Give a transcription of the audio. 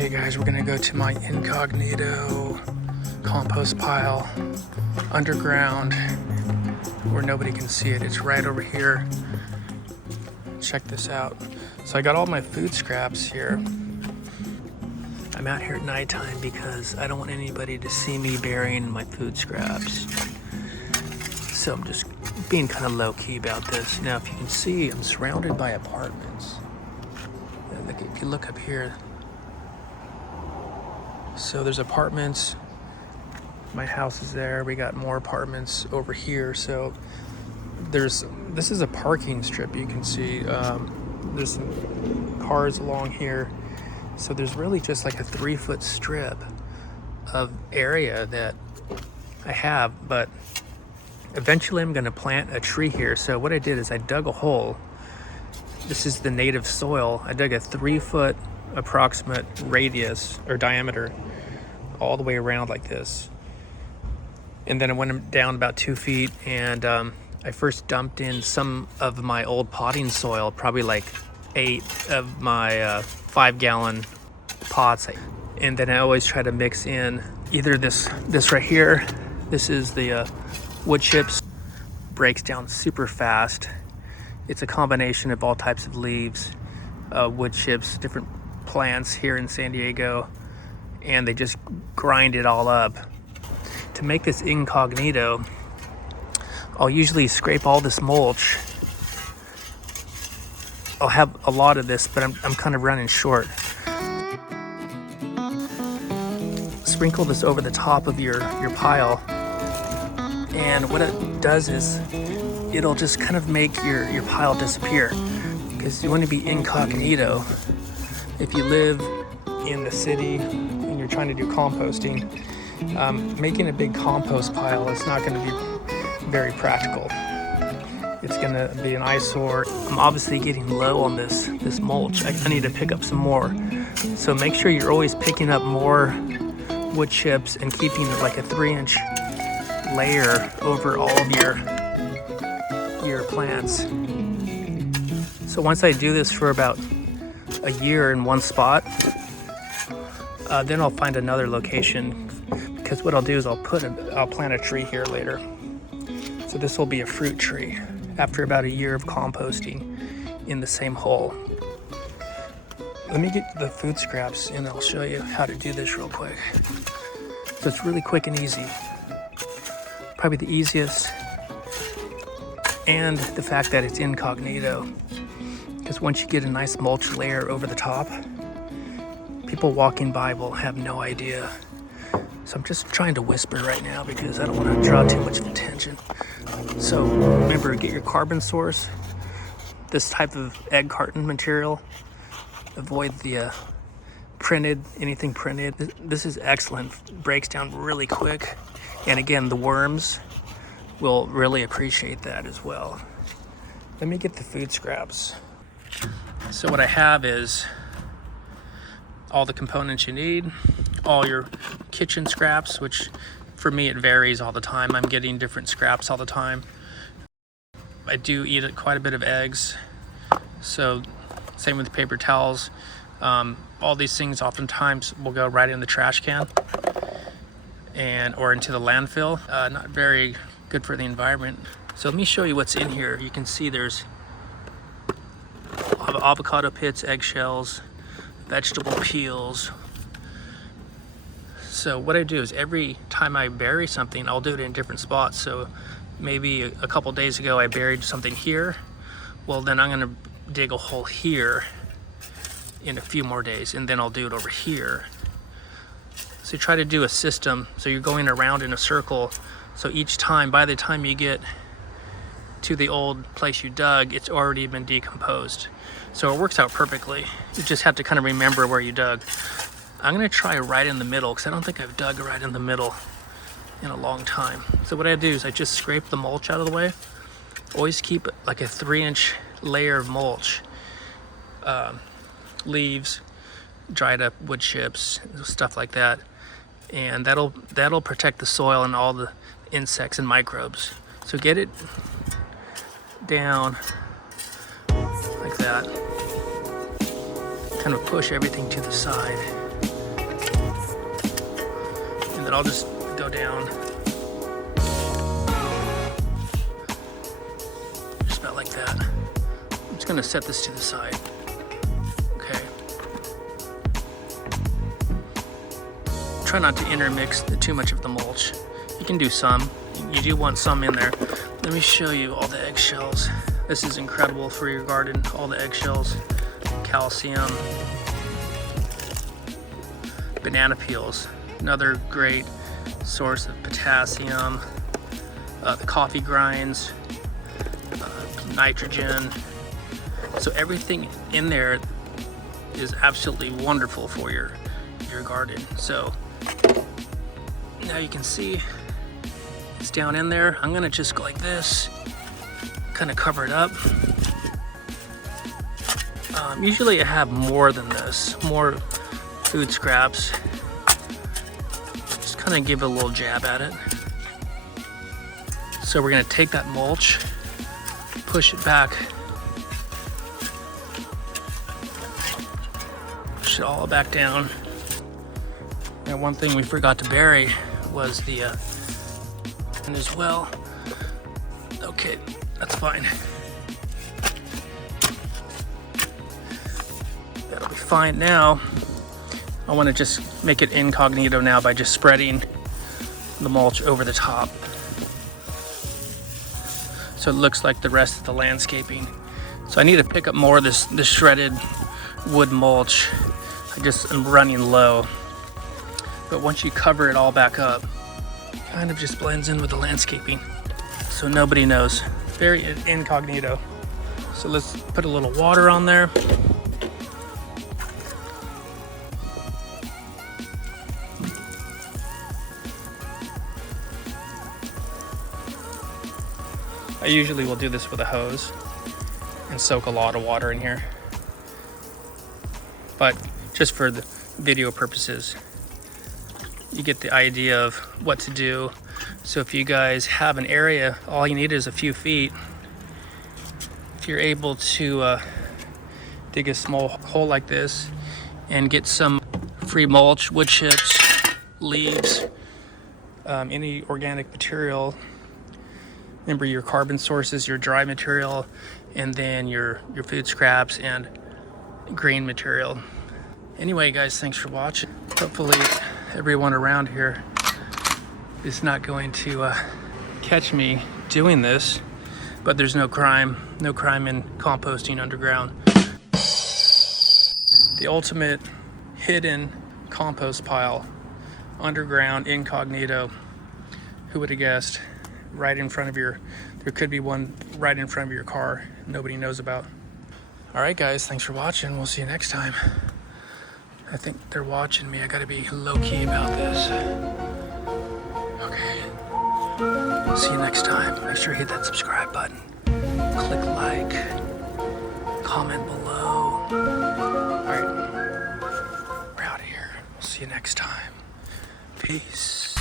Okay guys, we're gonna go to my Incognito compost pile underground where nobody can see it. It's right over here. Check this out. So I got all my food scraps here. I'm out here at nighttime because I don't want anybody to see me burying my food scraps. So I'm just being kind of low-key about this. Now, if you can see, I'm surrounded by apartments. If you look up here, so there's apartments. My house is there. We got more apartments over here. So this is a parking strip. You can see there's some cars along here. So there's really just like a 3-foot strip of area that I have, but eventually I'm gonna plant a tree here. So what I did is I dug a hole. This is the native soil. I dug a 3-foot approximate radius or diameter all the way around like this. And then I went down about 2 feet and I first dumped in some of my old potting soil, probably like 8 of my 5-gallon pots. And then I always try to mix in either this right here. This is the wood chips. Breaks down super fast. It's a combination of all types of leaves, wood chips, different plants here in San Diego, and they just grind it all up. To make this Incognito, I'll usually scrape all this mulch. I'll have a lot of this, but I'm kind of running short. Sprinkle this over the top of your pile, and what it does is it'll just kind of make your pile disappear, because you want to be incognito. If you live in the city and you're trying to do composting, making a big compost pile is not going to be very practical. It's going to be an eyesore. I'm obviously getting low on this mulch. I need to pick up some more. So make sure you're always picking up more wood chips and keeping like a 3-inch layer over all of your plants. So once I do this for about a year in one spot, then I'll find another location, because what I'll do is I'll plant a tree here later. So this will be a fruit tree after about a year of composting in the same hole. Let me get the food scraps and I'll show you how to do this real quick. So it's really quick and easy. Probably the easiest, and the fact that it's incognito, because once you get a nice mulch layer over the top, people walking by will have no idea. So I'm just trying to whisper right now because I don't want to draw too much attention. So remember, get your carbon source, this type of egg carton material. Avoid the anything printed. This is excellent, breaks down really quick. And again, the worms will really appreciate that as well. Let me get the food scraps. So what I have is all the components you need, all your kitchen scraps, which for me it varies all the time. I'm getting different scraps all the time. I do eat quite a bit of eggs, so same with paper towels. All these things oftentimes will go right in the trash can or into the landfill. Not very good for the environment. So let me show you what's in here. You can see there's avocado pits, eggshells, vegetable peels. So what I do is every time I bury something, I'll do it in different spots. So maybe a couple days ago I buried something here. Well, then I'm gonna dig a hole here in a few more days, and then I'll do it over here. So try to do a system, so you're going around in a circle. So each time, by the time you get to the old place you dug, it's already been decomposed. So it works out perfectly. You just have to kind of remember where you dug. I'm gonna try right in the middle, because I don't think I've dug right in the middle in a long time. So what I do is I just scrape the mulch out of the way. Always keep like a 3-inch layer of mulch. Leaves, dried up wood chips, stuff like that, and that'll protect the soil and all the insects and microbes. So get it down like that, kind of push everything to the side. but I'll just go down. Just about like that. I'm just gonna set this to the side. Okay. Try not to intermix too much of the mulch. You can do some. You do want some in there. Let me show you all the eggshells. This is incredible for your garden. All the eggshells, calcium, banana peels, another great source of potassium, the coffee grinds, nitrogen. So everything in there is absolutely wonderful for your garden. So now you can see it's down in there. I'm gonna just go like this, kind of cover it up. Usually I have more than this, more food scraps. Just kind of give it a little jab at it. So we're gonna take that mulch, push it back, push it all back down. And one thing we forgot to bury was the and as well. Okay, that's fine. That'll be fine now. I want to just make it incognito now by just spreading the mulch over the top, so it looks like the rest of the landscaping. So I need to pick up more of this shredded wood mulch. I'm running low. But once you cover it all back up, it kind of just blends in with the landscaping, so nobody knows. Very incognito. So let's put a little water on there. I usually will do this with a hose and soak a lot of water in here, but just for the video purposes, you get the idea of what to do. So if you guys have an area, all you need is a few feet. If you're able to dig a small hole like this and get some free mulch, wood chips, leaves, any organic material. Remember your carbon sources, your dry material, and then your food scraps and green material. Anyway, guys, thanks for watching. Hopefully everyone around here is not going to catch me doing this, but there's no crime in composting underground. The ultimate hidden compost pile, underground, incognito. Who would have guessed? Right in front of there could be one right in front of your car nobody knows about. All right, guys, thanks for watching. We'll see you next time. I think they're watching me. I gotta be low-key about this. Okay. See you next time. Make sure you hit that subscribe button. Click like. Comment below. All right. We're out of here. We'll see you next time. Peace.